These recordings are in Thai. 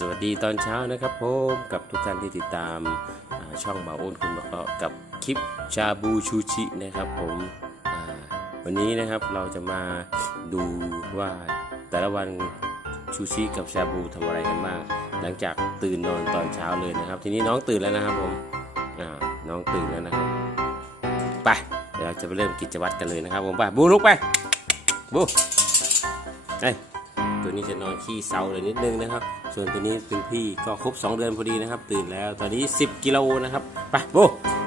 สวัสดีตอนเช้านะครับผมกับทุกท่านที่ติดตามช่องบ่าวอ้นคุณบอกกับคลิปชาบูชูชินะครับผมวันนี้นะครับเราจะมาดูว่าแต่ละวันชูชิกับชาบูทำอะไรกันบ้างหลังจากตื่นนอนตอนเช้าเลยนะครับ ทีนี้น้องตื่นแล้วนะครับผมน้องตื่นแล้วนะครับไปเดี๋ยวเราจะไปเริ่มกิจวัตรกันเลยนะครับผมไปบูลุกไปบูเฮ้ยตัวนี้จะนอนขี้เซาเลยนิดนึงนะครับ ส่วนตัวนี้เป็นพี่ก็ครบ 2 เดือนพอดีนะครับ ตื่นแล้วตอนนี้ 10 กิโลนะครับไปโบ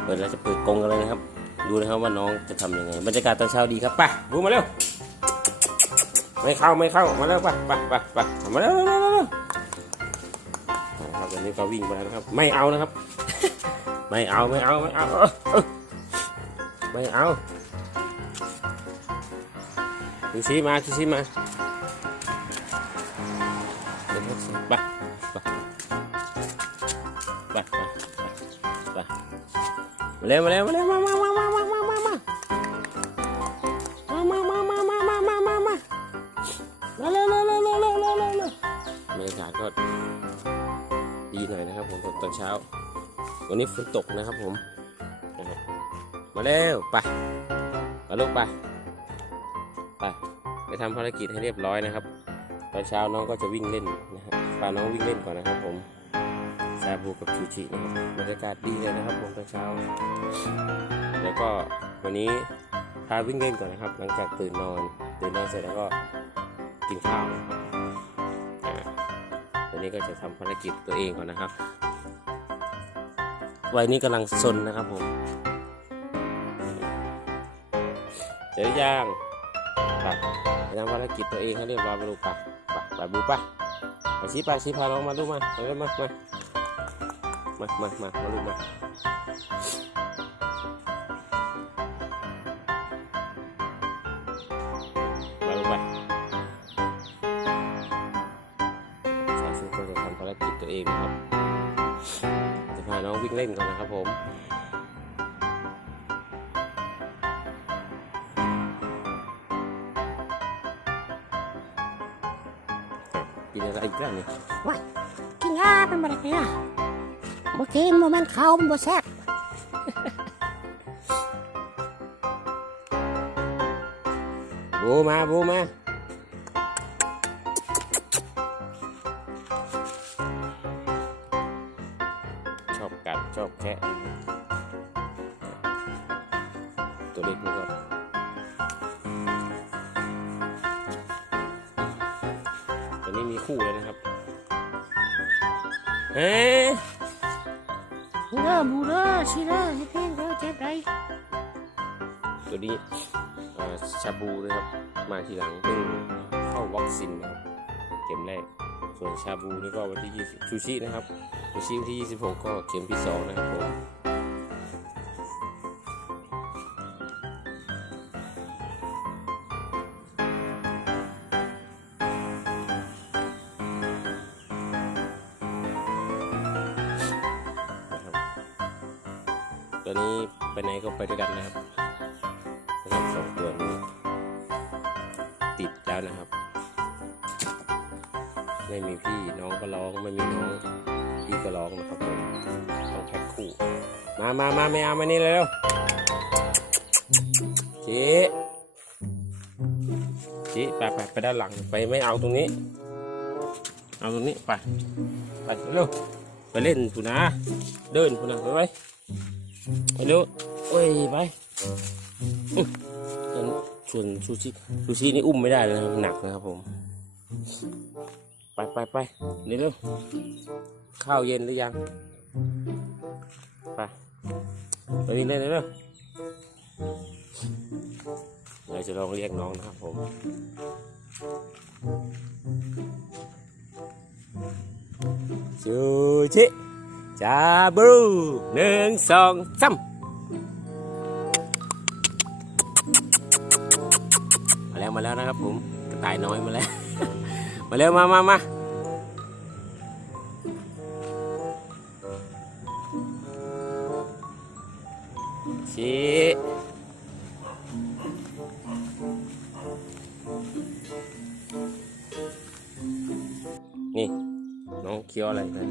เปิดเราจะเปิดกรงกันเลยนะครับ ดูนะครับว่าน้องจะทำยังไงบรรยากาศตอนเช้าดีครับไปบูมาเร็วไม่เข้าไม่เข้ามาเร็วไปไปไปไปมาเร็วเร็วเร็วเร็วครับตอนนี้ก็วิ่งไปแล้วนะครับ ไม่เอานะครับ ไม่เอาไม่เอาไม่เอาไม่เอาชูชีมาชูชีมา เร็วมาเร็วมาเร็วมามามามามามามามามามามามามามามามามาเร็วเร็วเร็วเร็วเร็วเร็วเร็วเร็วบรรยากาศก็ดีหน่อยนะครับผมตอนเช้า วันนี้ฝนตกนะครับผมนะครับมาเร็วไปมาลูกไปไปไปทำภารกิจให้เรียบร้อยนะครับ ตอนเช้าน้องก็จะวิ่งเล่นนะครับพาน้องวิ่งเล่นก่อนนะครับผม ซาบูกับชูชินะครับบรรยากาศดีเลยนะครับผมตอนเช้า แล้วก็วันนี้พาวิ่งเล่นก่อนนะครับ หลังจากตื่นนอนตื่นนอนเสร็จแล้วก็กินข้าวนะครับอ่าตอนนี้ก็จะทำภารกิจตัวเองก่อนนะครับวัยนี้กำลังซนนะครับผมเจอย่างไปไปทำภารกิจตัวเองให้เรียบร้อยไปลูกไปไปไปบูไปไปชี้ไปชี้พาน้องมาลูกมามาเลยมามา มามามามาลูกมามาลูกไปสายสุดก็จะทำภารกิจตัวเองนะครับ จะพาน้องวิ่งเล่นก่อนนะครับผมกินอะไรอีกแล้วนี่ว้ายกินยาเป็นอะไรเนี่ย บ่กินโมเมนเขามันบ่แซ่บบูมาบูมาชอบกัดชอบแคะตัวเล็กนี่ก็ตัวนี้มีคู่เลยนะครับเฮ้ หมูเด้อสิเด้อให้เพ่งเด้วเจ็บไรตัวนี้ชาบูนะครับ มาทีหลังเพิ่งเข้าวัคซีนนะครับเข็มแรก ส่วนชาบูนี่ก็วันที่ 20ชูชินะครับชูชิวันที่ 26 ก็เข็มที่ 2 นะครับผม ตัวนี้ไปไหนก็ไปด้วยกันนะครับนะครับสองตัวนี้ติดแล้วนะครับ ไม่มีพี่น้องก็ร้องไม่มีน้องพี่ก็ร้องนะครับผมต้องแพ็คคู่ มามามาไม่เอามานี่เร็วจีจีไปไปไปด้านหลังไปไม่เอาตรงนี้ เอาตรงนี้ไปไปเร็วไปเล่นผู้นะเดินผู้นะไปไป ไปเร็วโอ้ยไปอื้อส่วนชูชิชูชินี่อุ้มไม่ได้เลยนะครับหนักนะครับผม ไปไปไปเดี๋ยวเร็วข้าวเย็นหรือยัง ไปไปวิ่เล่นเลยเร็วเราจะลองเรียกน้องนะครับผมชูชิ จาบรูหนึ่งสองสามมาแล้วมาแล้วนะครับผมกระต่ายน้อยมาแล้ว มาเร็วมามามาชีนี่ น้องเคี้ยวอะไรกัน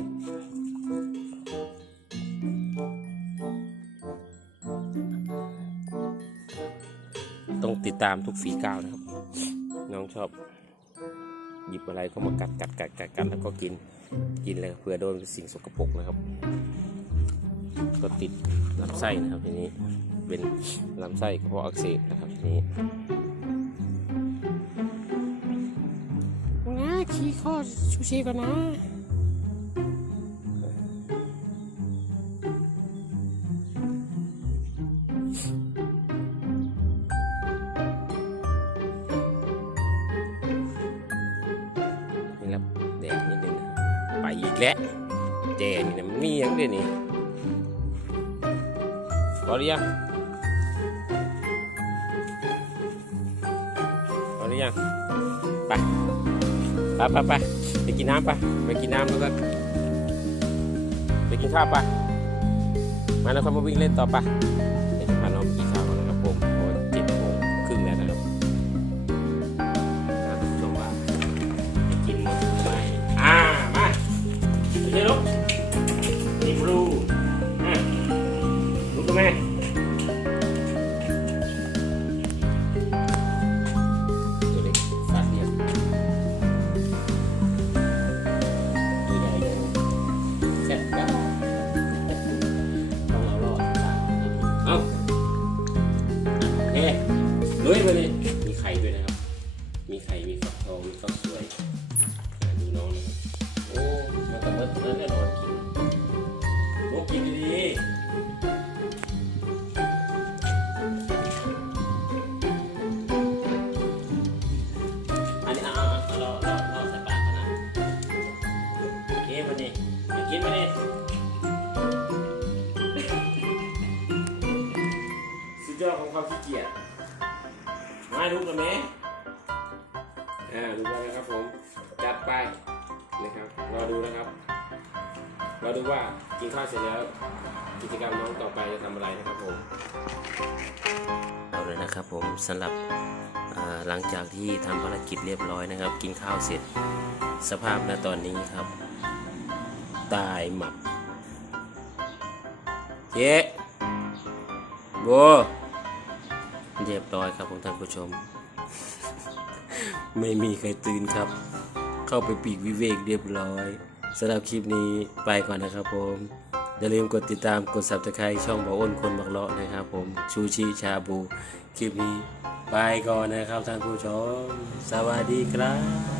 ตามทุกฝีก้าวนะครับ น้องชอบหยิบอะไรก็มากัดกัดกัดกัดกัดแล้วก็กินกินเลยเผื่อโดนสิ่งสกปรกนะครับ ก็ติดลำไส้นะครับทีนี้เป็นลำไส้กระเพาะอักเสบนะครับทีนี้นะชี้ข้อชูชีก่อนนะ แล้วแดงนี่นะมันมีอย่างเดียวนี่พอหรือยังพอหรือยังไปไปไปไปไปกินน้ำไปไปกินน้ำแล้วก็ไปกินข้าวไปมาแล้วครับมาวิ่งเล่นต่อไป เดี๋ยวลุกนี่ อของความขี้เกียจมาลูกกับแม่อ่าดูกันนะครับผม จัดไปนะครับรอดูนะครับรอดูว่ากินข้าวเสร็จแล้ว กิจกรรมน้องต่อไปจะทำอะไรนะครับผมเอาเลยนะครับผมสำหรับหลังจากที่ทำภารกิจเรียบร้อยนะครับ กินข้าวเสร็จสภาพณตอนนี้ครับ ตายหมับเจ๊โบ เรียบร้อยครับผมท่านผู้ชม ไม่มีใครตื่นครับ เข้าไปปีกวิเวกเรียบร้อยสำหรับคลิปนี้ไปก่อนนะครับผมอย่าลืมกดติดตามกด subscribe ช่องบออ้นคนบักเลาะนะครับผมชูชีชาบู คลิปนี้ไปก่อนนะครับท่านผู้ชม สวัสดีครับ